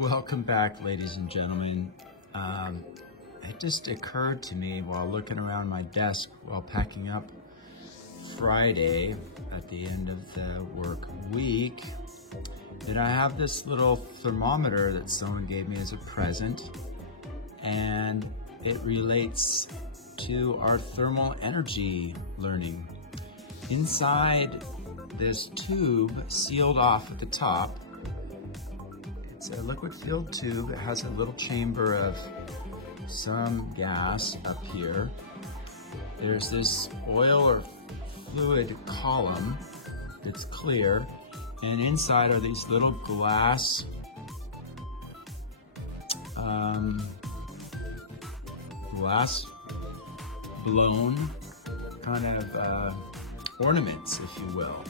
Welcome back, ladies and gentlemen. It just occurred to me while looking around my desk while packing up Friday at the end of the work week that I have this little thermometer that someone gave me as a present, and it relates to our thermal energy learning. Inside this tube sealed off at the top, it's a liquid filled tube. It has a little chamber of some gas up here. There's this oil or fluid column that's clear, and inside are these little glass blown kind of ornaments, if you will.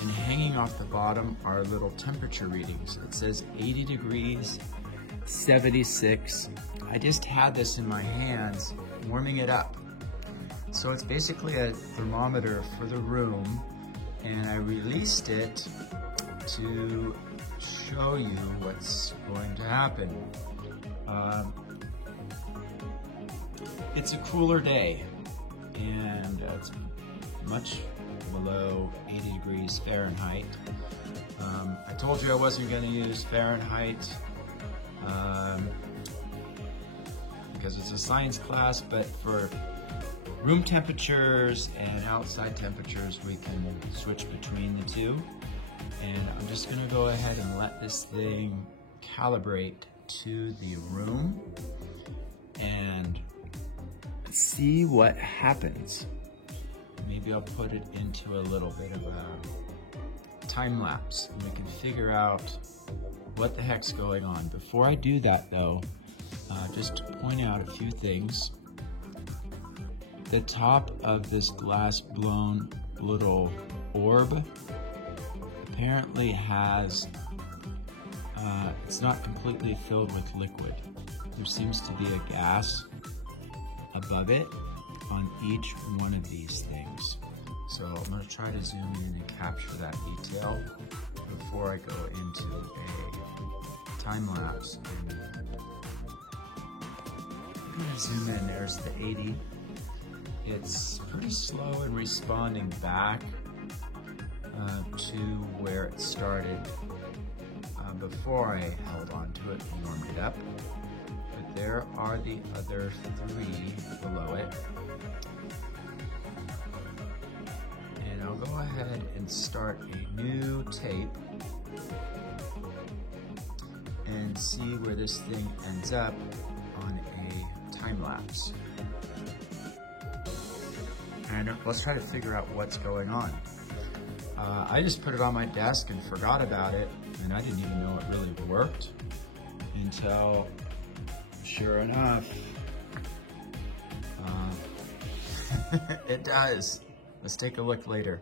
And hanging off the bottom are little temperature readings. It says 80 degrees, 76. I just had this in my hands, warming it up. So it's basically a thermometer for the room, and I released it to show you what's going to happen. It's a cooler day, and it's much below 80 degrees Fahrenheit. I told you I wasn't going to use Fahrenheit because it's a science class, but for room temperatures and outside temperatures, we can switch between the two. And I'm just going to go ahead and let this thing calibrate to the room and see what happens. Maybe I'll put it into a little bit of a time lapse and we can figure out what the heck's going on. Before I do that though, just to point out a few things. The top of this glass blown little orb apparently has, it's not completely filled with liquid. There seems to be a gas above it on each one of these things. So I'm going to try to zoom in and capture that detail before I go into a time lapse. I'm going to zoom in. There's the 80. It's pretty slow in responding back to where it started before I held on to it and warmed it up. But there are the other three below it. And I'll go ahead and start a new tape and see where this thing ends up on a time lapse. And let's try to figure out what's going on. I just put it on my desk and forgot about it, and I didn't even know it really worked until, sure enough, it does. Let's take a look later.